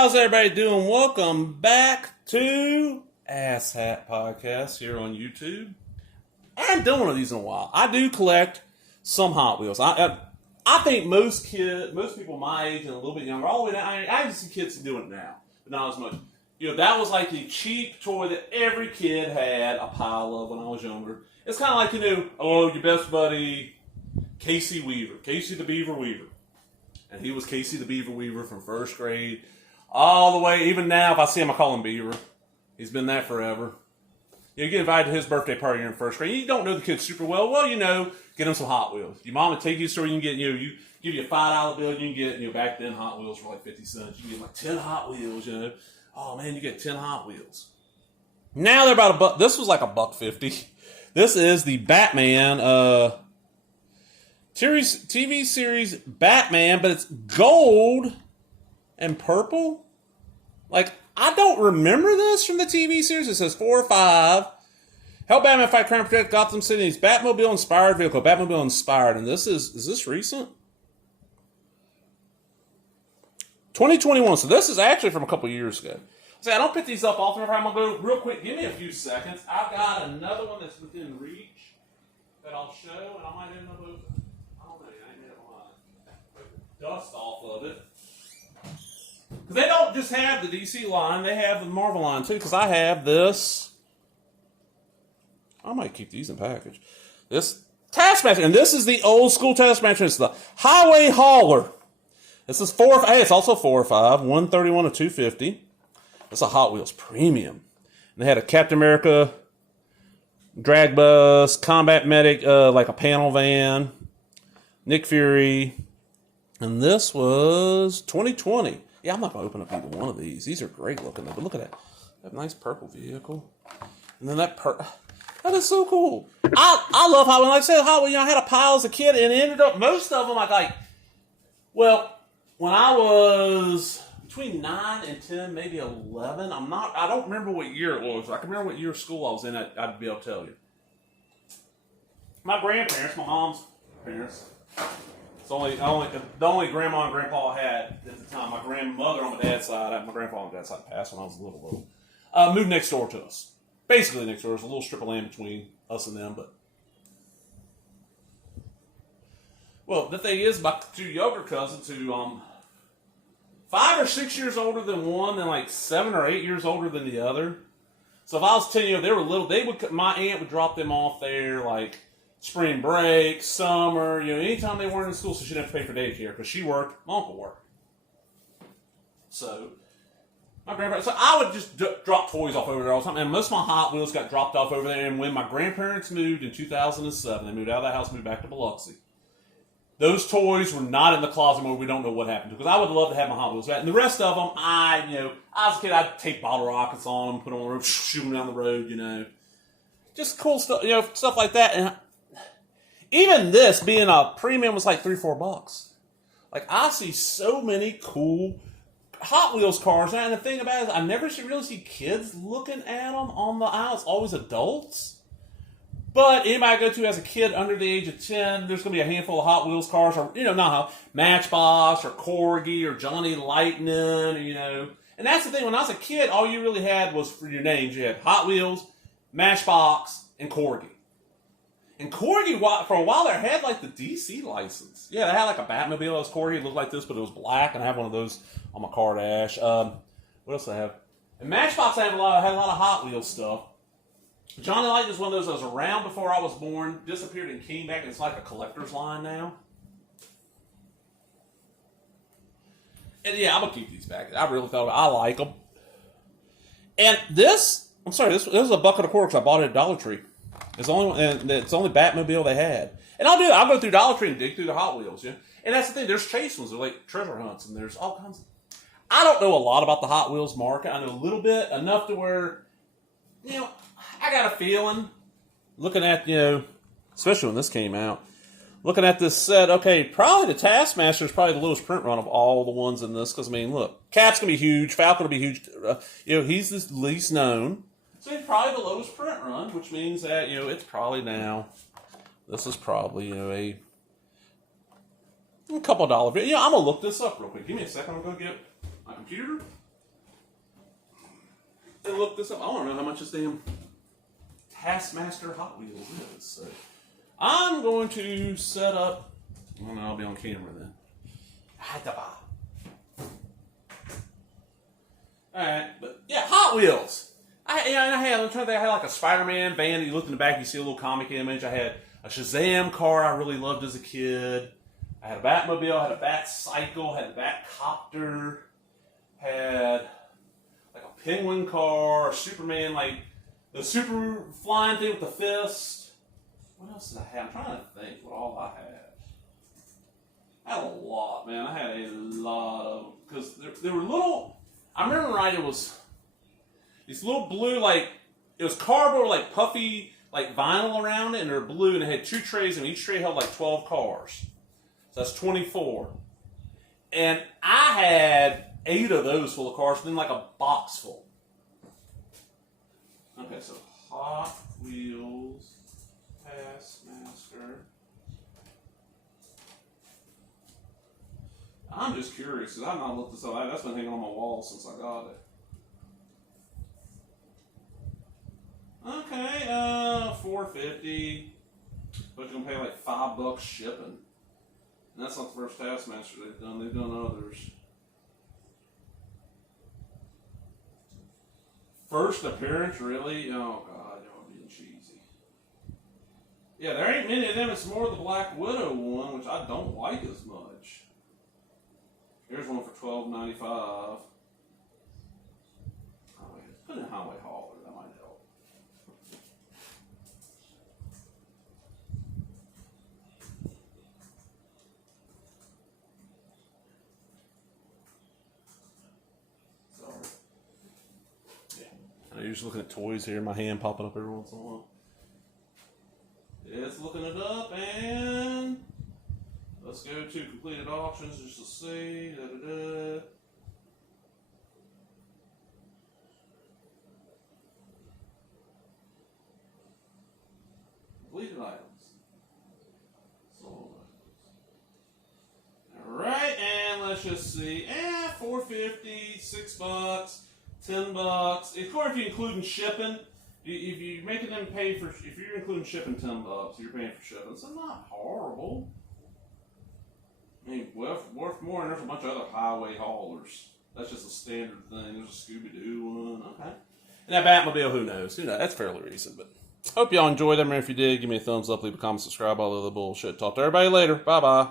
how's everybody doing? Welcome back to Ass Hat Podcast here on YouTube. I haven't done one of these in a while. I do collect some Hot Wheels. I think most people my age and a little bit younger, all the way down, I even see kids doing it now, but not as much. That was like the cheap toy that every kid had a pile of when I was younger. It's kind of like, your best buddy, Casey Weaver, Casey the Beaver Weaver. And he was Casey the Beaver Weaver from first grade all the way, even now, if I see him, I call him Beaver. He's been that forever. You get invited to his birthday party in first grade. You don't know the kid super well. Well, get him some Hot Wheels. Your mom would take you to the store, you can get, you give you a $5 bill, you can get, back then Hot Wheels for like 50 cents. You can get like 10 Hot Wheels, Oh man, you get 10 Hot Wheels. Now they're about $1. This was like $1.50. This is the Batman, TV series Batman, but it's gold and purple. Like, I don't remember this from the TV series. It says 4 or 5. Help Batman fight crime, protect Gotham City. It's Batmobile inspired vehicle. Batmobile inspired. And this is this recent? 2021. So this is actually from a couple years ago. See, I don't pick these up often. I'm going to go real quick. Give me a few seconds. I've got another one that's within reach that I'll show, and I might end up with, I don't know, I ain't got dust off of it. Because they don't just have the DC line, they have the Marvel line too. Because I have this. I might keep these in package. This Taskmaster, and this is the old school Taskmaster. It's the Highway Hauler. This is it's also 4 or 5, 131 to 250. It's a Hot Wheels Premium. And they had a Captain America drag bus, combat medic, like a panel van, Nick Fury. And this was 2020. Yeah, I'm not going to open up either one of these. These are great looking. But look at that. That nice purple vehicle. And then that is so cool. I love Hot Wheels. Like I said, Hot Wheels, I had a pile as a kid, and it ended up, most of them, when I was between 9 and 10, maybe 11, I don't remember what year it was. I can remember what year of school I was in, I'd be able to tell you. My grandparents, my mom's parents, the only grandma and grandpa I had at the time, my grandmother on my dad's side, my grandfather on my dad's side passed when I was a little, moved next door to us. Basically next door. There's a little strip of land between us and them, but well, the thing is, my two younger cousins who, 5 or 6 years older than one, and like 7 or 8 years older than the other. So if I was telling you they were little, my aunt would drop them off there like spring break, summer, anytime they weren't in school, so she didn't have to pay for daycare because she worked, my uncle worked. So my grandparents, so I would just drop toys off over there all the time, and most of my Hot Wheels got dropped off over there. And when my grandparents moved in 2007, they moved out of the house, moved back to Biloxi. Those toys were not in the closet where we don't know what happened to. Because I would love to have my Hot Wheels back. And the rest of them, I was a kid, I'd tape bottle rockets on them, put them on the road, shoot them down the road, Just cool stuff, stuff like that. And even this, being a premium, was like $3 or $4. Like, I see so many cool Hot Wheels cars now. And the thing about it is, I never really see kids looking at them on the aisle. It's always adults. But anybody I go to as a kid under the age of 10, there's going to be a handful of Hot Wheels cars, or, Matchbox, or Corgi, or Johnny Lightning, And that's the thing, when I was a kid, all you really had was, for your names, you had Hot Wheels, Matchbox, and Corgi. And Corgi, for a while there, had like the DC license. Yeah, they had like a Batmobile that was Corgi. It looked like this, but it was black, and I have one of those on my car dash. What else do I have? And Matchbox had a lot of Hot Wheels stuff. Johnny Lightning is one of those that was around before I was born, disappeared and came back, and it's like a collector's line now. And yeah, I'm going to keep these back. I really thought I like them. And this is a bucket of quarters I bought at Dollar Tree. It's the only Batmobile they had. And I'll go through Dollar Tree and dig through the Hot Wheels, yeah. And that's the thing, there's chase ones, they're like treasure hunts, and there's all kinds of... I don't know a lot about the Hot Wheels market. I know a little bit, enough to where, I got a feeling, looking at, especially when this came out, looking at this set, okay, probably the Taskmaster is probably the lowest print run of all the ones in this, because, look, Cap's going to be huge, Falcon will be huge, he's the least known, so he's probably the lowest print run, which means that, it's probably now, this is probably, a couple of dollars. I'm going to look this up real quick. Give me a second, I'm going to go get my computer. and look this up. I don't know how much this damn Taskmaster Hot Wheels is. So I'm going to set up. I don't know. I'll be on camera then. I had to buy. All right, but yeah, Hot Wheels. I'm trying to think. I had like a Spider-Man van. You looked in the back, you see a little comic image. I had a Shazam car I really loved as a kid. I had a Batmobile. I had a Bat Cycle. Had a Bat Copter. Had like a Penguin car, a Superman, like the super flying thing with the fist. What else did I have? I'm trying to think what all I had. I had a lot, man. I had a lot of them because they were little. I remember right. It was these little blue, like it was cardboard, like puffy, like vinyl around it, and they're blue, and it had 2 trays, and each tray held like 12 cars. So that's 24. And I had 8 of those full of cars, then like a box full. Okay, so Hot Wheels, Taskmaster. I'm just curious because I've not looked this up. That's been hanging on my wall since I got it. Okay, $4.50. But you're gonna pay like $5 shipping. And that's not the first Taskmaster they've done. They've done others. First appearance, really? Oh God, y'all being cheesy. Yeah, there ain't many of them. It's more the Black Widow one, which I don't like as much. Here's one for $12.95. Oh wait, put in Highway Hauler. That might help. Sorry. Yeah. I know you're just looking at toys here. My hand popping up every once in a while. It's looking it up, and let's go to completed auctions just to see. Completed items. Sold items. Alright, and let's just see. $4.50, $6, $10. Of course, if you're including shipping. If you're making them pay for, if you're including shipping $10, you're paying for shipping. So not horrible. I mean, worth more, and there's a bunch of other highway haulers. That's just a standard thing. There's a Scooby-Doo one. Okay. And that Batmobile, who knows? That's fairly recent, but hope y'all enjoyed them. If you did, give me a thumbs up, leave a comment, subscribe, all the other bullshit. Talk to everybody later. Bye-bye.